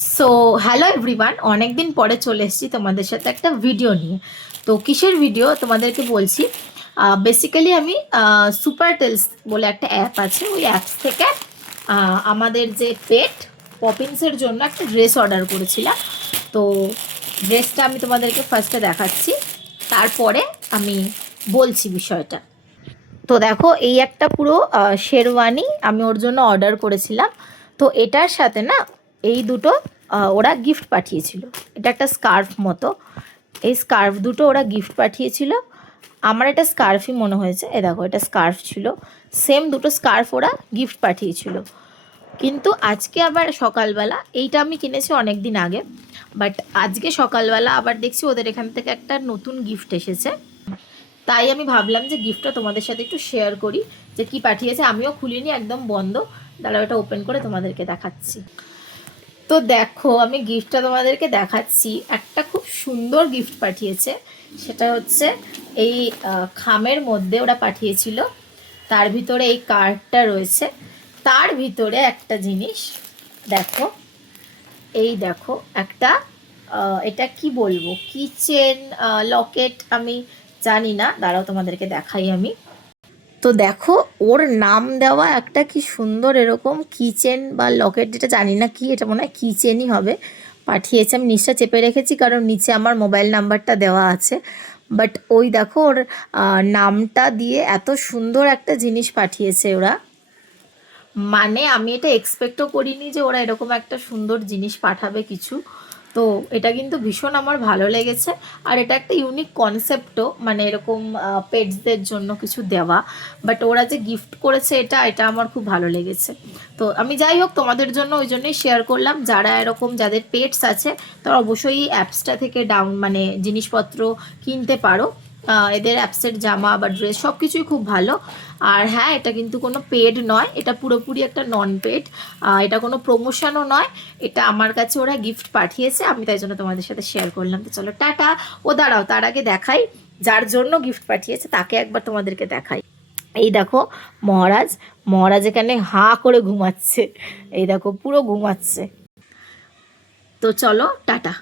So hello everyone, অনেক দিন পরে চলে এসেছি তোমাদের সাথে একটা ভিডিও নিয়ে। তো কিসের ভিডিও তোমাদেরকে বলছি। বেসিক্যালি আমি সুপার টেলস বলে একটা অ্যাপ আছে, ওই অ্যাপস থেকে আমাদের যে পেট পপিন্সের জন্য একটা ড্রেস অর্ডার করেছিলাম। তো ড্রেসটা আমি তোমাদেরকে ফার্স্টে দেখাচ্ছি, তারপরে আমি বলছি বিষয়টা। তো দেখো, এই একটা পুরো শেরওয়ানি আমি ওর জন্য অর্ডার করেছিলাম। তো এটার সাথে না এই দুটো ওরা গিফট পাঠিয়েছিল। এটা একটা স্কার্ফ মতো, এই স্কার্ফ দুটো ওরা গিফট পাঠিয়েছিল। আমার এটা স্কার্ফই মনে হয়েছে, এ দেখো এটা স্কার্ফ ছিল। সেম দুটো স্কার্ফ ওরা গিফট পাঠিয়েছিল। কিন্তু আজকে আবার সকালবেলা, এইটা আমি কিনেছি অনেক দিন আগে, বাট আজকে সকালবেলা আবার দেখছি ওদের এখান থেকে একটা নতুন গিফট এসেছে। তাই আমি ভাবলাম যে গিফটটা তোমাদের সাথে একটু শেয়ার করি, যে কি পাঠিয়েছে। আমিও খুলিনি, একদম বন্ধ। দাঁড়াও, এটা ওপেন করে তোমাদেরকে দেখাচ্ছি। তো দেখো, আমি গিফটটা তোমাদেরকে দেখাচ্ছি। একটা খুব সুন্দর গিফট পাঠিয়েছে, সেটা হচ্ছে এই খামের মধ্যে ওরা পাঠিয়েছিল। তার ভিতরে এই কার্ডটা রয়েছে, তার ভিতরে একটা জিনিস দেখো। এই দেখো একটা এটা কি বলবো, কিচেন লকেট, আমি জানি না, দাঁড়াও তোমাদেরকে দেখাই আমি। তো দেখো, ওর নাম দেওয়া একটা কি সুন্দর এরকম কিচেন বা লকেট, যেটা জানি না কি, এটা মনে হয় কিচেনই হবে, পাঠিয়েছে। আমি নিচটা চেপে রেখেছি কারণ নিচে আমার মোবাইল নাম্বারটা দেওয়া আছে। বাট ওই দেখো, ওর নামটা দিয়ে এত সুন্দর একটা জিনিস পাঠিয়েছে ওরা। মানে আমি এটা এক্সপেক্টও করিনি যে ওরা এরকম একটা সুন্দর জিনিস পাঠাবে কিছু। তো এটা কিন্তু ভীষণ আমার ভালো লেগেছে। আর এটা একটা ইউনিক কনসেপ্টও, মানে এরকম পেটসদের জন্য কিছু দেওয়া। বাট ওরা যে গিফট করেছে এটা এটা আমার খুব ভালো লেগেছে। তো আমি যাই হোক, তোমাদের জন্য ওই জন্যই শেয়ার করলাম, যারা এরকম যাদের পেটস আছে তারা অবশ্যই এই অ্যাপসটা থেকে মানে জিনিসপত্র কিনতে পারো। এদের অ্যাপসের জামা বা ড্রেস সব কিছুই খুব ভালো। আর হ্যাঁ, এটা কিন্তু কোনো পেড নয়, এটা পুরোপুরি একটা নন পেড। এটা কোনো প্রমোশনও নয়, এটা আমার কাছে ওরা গিফট পাঠিয়েছে, আমি তাই জন্য তোমাদের সাথে শেয়ার করলাম। তো চলো টাটা। ও দাঁড়াও, তার আগে দেখাই যার জন্য গিফট পাঠিয়েছে তাকে একবার তোমাদেরকে দেখাই। এই দেখো, মহারাজ। মহারাজ এখানে হাঁ করে ঘুমাচ্ছে, এই দেখো পুরো ঘুমাচ্ছে। তো চলো টাটা।